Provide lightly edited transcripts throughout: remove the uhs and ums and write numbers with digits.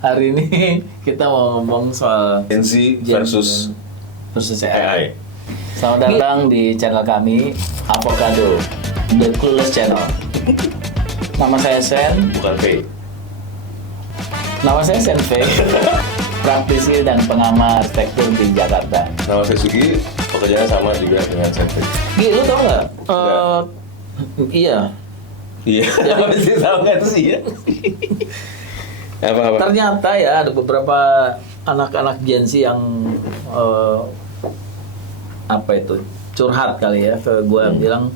Hari ini kita mau ngomong soal Gen Z versus AI. Selamat datang di channel kami, Avocado, The Clueless Channel. Nama saya Sen. bukan V. Nama saya Sen V. Praktisi dan pengamat arsitektur di Jakarta. Nama saya Sugi, pekerjaan sama juga dengan Sentri. Gi, lu tau nggak? Nggak. Iya. Iya, pasti tahu nggak sih ya? Apa? Ternyata ya ada beberapa anak-anak Gen Z yang curhat kali ya ke gue bilang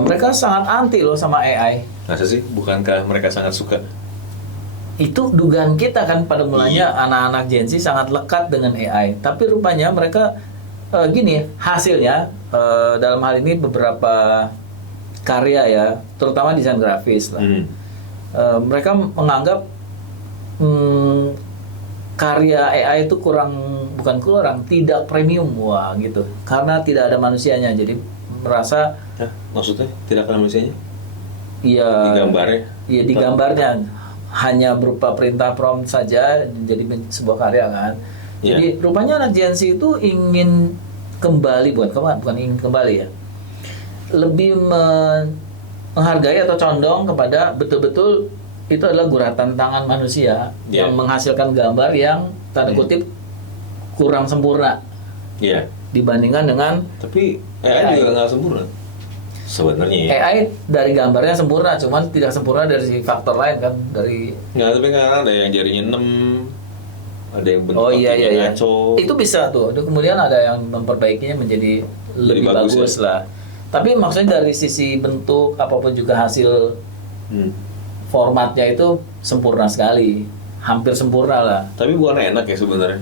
mereka sangat anti loh sama AI. Masa sih? Bukankah mereka sangat suka? Itu dugaan kita kan pada mulanya anak-anak Gen Z sangat lekat dengan AI. Tapi rupanya mereka gini hasilnya dalam hal ini beberapa karya ya, terutama desain grafis lah. Mereka menganggap karya AI itu tidak premium gitu, karena tidak ada manusianya. Jadi merasa Hah? Maksudnya tidak akan manusianya? iya Di gambarnya? iya di gambarnya hanya berupa perintah prompt saja jadi sebuah karya kan. Iya. Jadi rupanya anak Gen Z itu ingin kembali bukan ingin kembali ya, lebih menghargai atau condong kepada betul-betul itu adalah guratan tangan manusia yang menghasilkan gambar yang tanda kutip kurang sempurna dibandingkan dengan Tapi AI juga nggak sempurna sebenarnya ya. AI dari gambarnya sempurna, cuman tidak sempurna dari faktor lain kan, dari Nggak, tapi kan ada yang jarinya 6, ada yang bentuk iya kakinya ngaco. itu bisa tuh. Kemudian ada yang memperbaikinya menjadi lebih bagus ya? lah. Tapi maksudnya dari sisi bentuk apapun juga hasil formatnya itu sempurna sekali, hampir sempurna lah. Tapi bukan enak ya sebenarnya.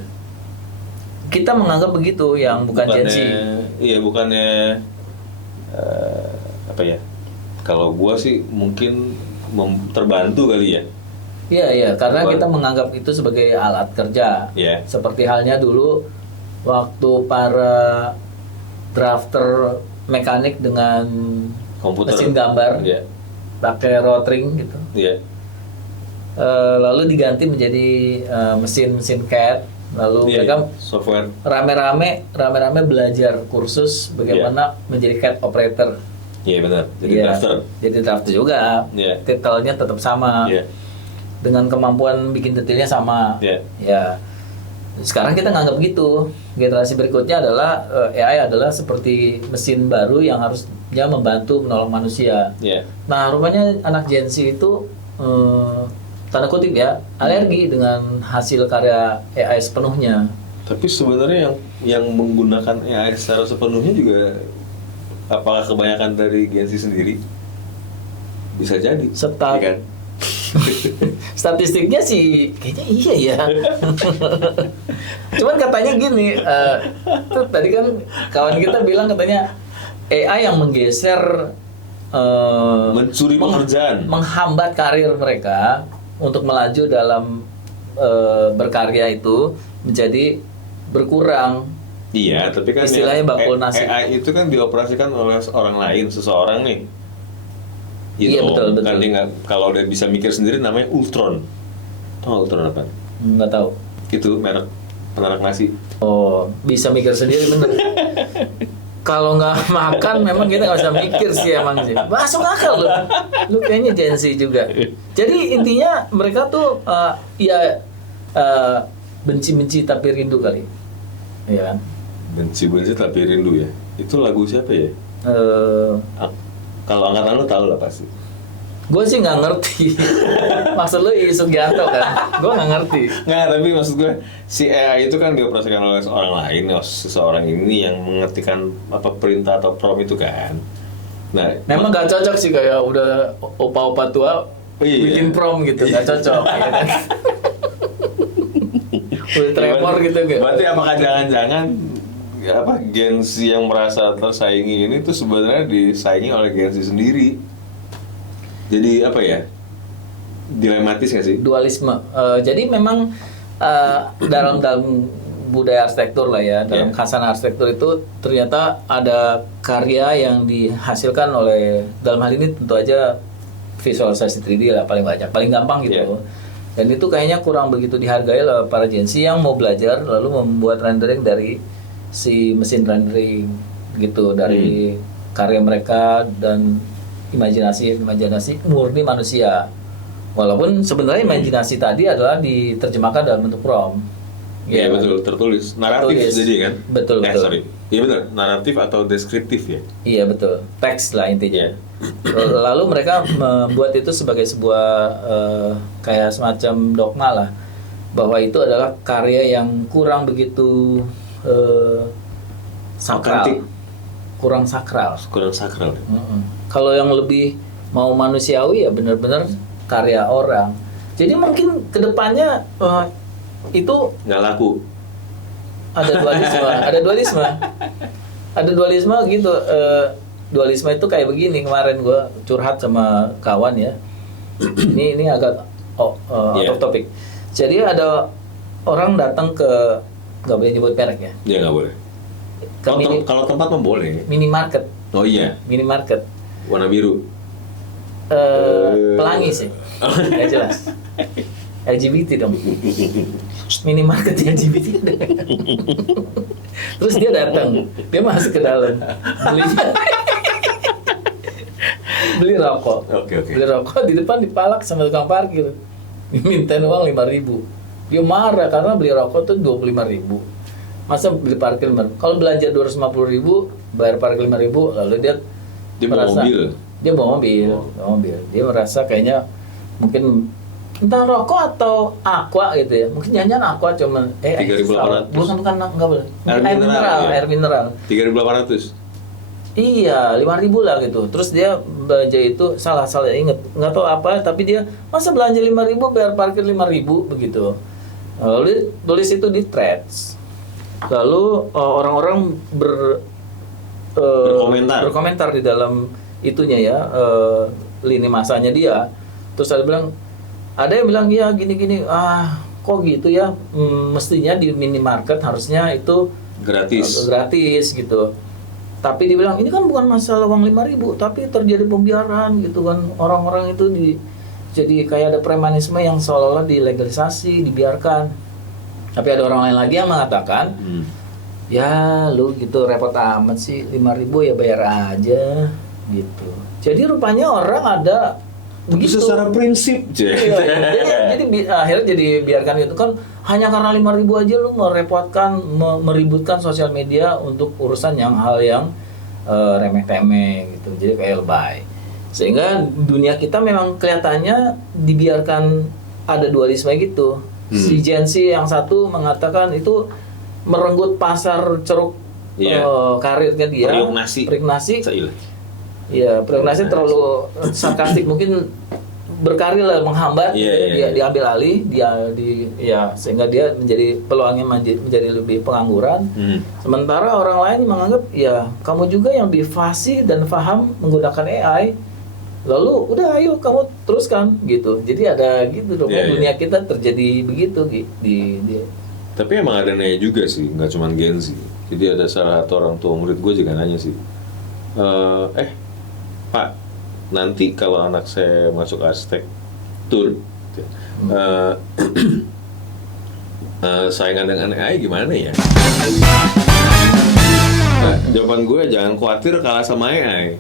Kita menganggap begitu yang bukan Gen Z. Iya, bukannya apa ya? Kalau gua sih mungkin terbantu kali ya. Iya, karena kita menganggap itu sebagai alat kerja. Iya. Seperti halnya dulu waktu para drafter mekanik dengan Komputer. mesin gambar, Iya. pakai rotring gitu. Iya. Lalu diganti menjadi mesin CAD. Lalu Iya, mereka software. rame-rame belajar kursus bagaimana menjadi CAD operator. Iya benar. Jadi Iya, drafter. jadi drafter juga. Iya. Titelnya tetap sama. Iya. Dengan kemampuan bikin detailnya sama. Iya. Ya. Sekarang kita nganggap gitu. Generasi berikutnya adalah AI adalah seperti mesin baru yang harusnya membantu menolong manusia. Iya. Nah, rupanya anak Gen Z itu tanda kutip ya, alergi dengan hasil karya AI sepenuhnya. Tapi sebenarnya yang menggunakan AI secara sepenuhnya juga apakah kebanyakan dari Gen Z sendiri? Bisa jadi. Iya kan? Statistiknya sih kayaknya iya ya. Cuman katanya gini, tuh tadi kan kawan kita bilang katanya AI yang menggeser Mencuri pekerjaan. menghambat karir mereka untuk melaju dalam berkarya itu menjadi berkurang. Iya, tapi kan Istilahnya bakul nasi. AI itu kan dioperasikan oleh orang lain, seseorang nih. Iya, betul. Kan dia kalau dia bisa mikir sendiri namanya Ultron. Tahu nggak Ultron apa? Nggak tahu. Itu merek penarik nasi. Oh, bisa mikir sendiri bener. Kalau nggak makan memang kita nggak usah mikir sih emang sih. Masuk akal loh. Lu kayaknya Gen Z juga. Jadi intinya mereka tuh benci-benci tapi rindu kali. Iya kan? Benci-benci tapi rindu ya. Itu lagu siapa ya? Kalau angkatan lu tahu lah pasti. Gue sih nggak ngerti. Maksud lu Ii Sugiarto kan? Gue nggak ngerti. Nggak, tapi maksud gue si AI itu kan dioperasikan oleh seorang lain, seseorang ini yang mengetikkan apa perintah atau prompt itu kan. Nah, Memang nggak cocok sih kayak udah opa-opa tua bikin prompt gitu, nggak cocok. Ya kan? Udah tremor gitu gak? Berarti apakah jangan-jangan Gen Z yang merasa tersaingi ini tuh sebenarnya disaingi oleh Gen Z sendiri? Jadi apa ya? Dilematis nggak sih? Dualisme. Jadi memang dalam budaya arsitektur lah ya, dalam khasanah arsitektur itu ternyata ada karya yang dihasilkan oleh, dalam hal ini tentu aja visualisasi 3D lah paling banyak, paling gampang gitu. Dan itu kayaknya kurang begitu dihargai oleh para Gen Z yang mau belajar lalu membuat rendering dari si mesin rendering gitu, dari karya mereka dan imajinasi murni manusia. Walaupun sebenarnya imajinasi tadi adalah diterjemahkan dalam bentuk prompt. Iya betul, tertulis. Naratif Tertulis. jadi kan? Betul. Sorry. Iya betul, naratif atau deskriptif ya? Iya betul, teks lah intinya. Lalu mereka membuat itu sebagai sebuah kayak semacam dogma lah, bahwa itu adalah karya yang kurang begitu sakral, Otentik. kurang sakral. Kurang sakral. Kalau yang lebih mau manusiawi ya benar-benar karya orang. Jadi mungkin kedepannya itu Nggak laku. ada dualisme gitu. Dualisme itu kayak begini, kemarin gue curhat sama kawan ya. ini agak out of topic. Jadi ada orang datang ke, nggak boleh nyebut merek ya, Iya nggak boleh. ke Kalau tempat mah boleh. minimarket. Oh iya, Minimarket warna biru. pelangi sih, nggak jelas. LGBT dong. Minimarket LGBT. Terus dia datang, dia masuk ke dalam, beli rokok. Oke. Beli rokok di depan dipalak sama tukang parkir, dimintain uang 5.000. Dia marah karena beli rokok tuh 25.000. Masa beli parkir 5.000? Kalau belanja 250.000, bayar parkir 5.000, lalu dia bawa mobil. Dia bawa mobil. Dia merasa kayaknya mungkin entah rokok atau aqua gitu ya. Mungkin jangan aqua cuman 3.800. bukan enggak boleh. Air mineral. 3.800. Iya, 5.000 lah gitu. Terus dia belanja itu salah inget, nggak tahu apa, tapi dia masa belanja 5.000 bayar parkir 5.000 begitu. Lalu tulis itu di threads. Lalu orang-orang berkomentar di dalam itunya ya, lini masanya dia. Terus ada yang bilang ya gini-gini, kok gitu ya, mestinya di minimarket harusnya itu gratis gitu. Tapi dibilang ini kan bukan masalah uang 5.000, tapi terjadi pembiaran gitu kan, orang-orang itu jadi kayak ada premanisme yang seolah-olah dilegalisasi, dibiarkan. Tapi ada orang lain lagi yang mengatakan, ya lu gitu repot amat sih, 5.000 ya bayar aja gitu. Jadi rupanya orang ada begitu. Secara prinsip, jadi akhirnya jadi biarkan itu kan, hanya karena 5.000 aja lu merepotkan, meributkan sosial media untuk urusan hal yang remeh-temeh gitu. Jadi kayak lebay. Sehingga dunia kita memang kelihatannya dibiarkan ada dualisme gitu. Si Gen Z yang satu mengatakan itu merenggut pasar ceruk karirnya dia. Prignasi. Iya, Prignasi terlalu sarkastik, mungkin berkarir lah, menghambat, dia diambil alih, sehingga dia menjadi peluangnya menjadi lebih pengangguran. Sementara orang lain menganggap ya kamu juga yang lebih fasih dan paham menggunakan AI, lalu udah ayo kamu teruskan gitu. Jadi ada gitu dong, dunia kita terjadi begitu Tapi emang ada nanya juga sih, nggak cuma Gen Z. Jadi ada salah satu orang tua murid gue juga nanya sih, Pak, nanti kalau anak saya masuk arsitektur, saingan dengan AI gimana ya? Nah, jawaban gue jangan khawatir kalah sama AI.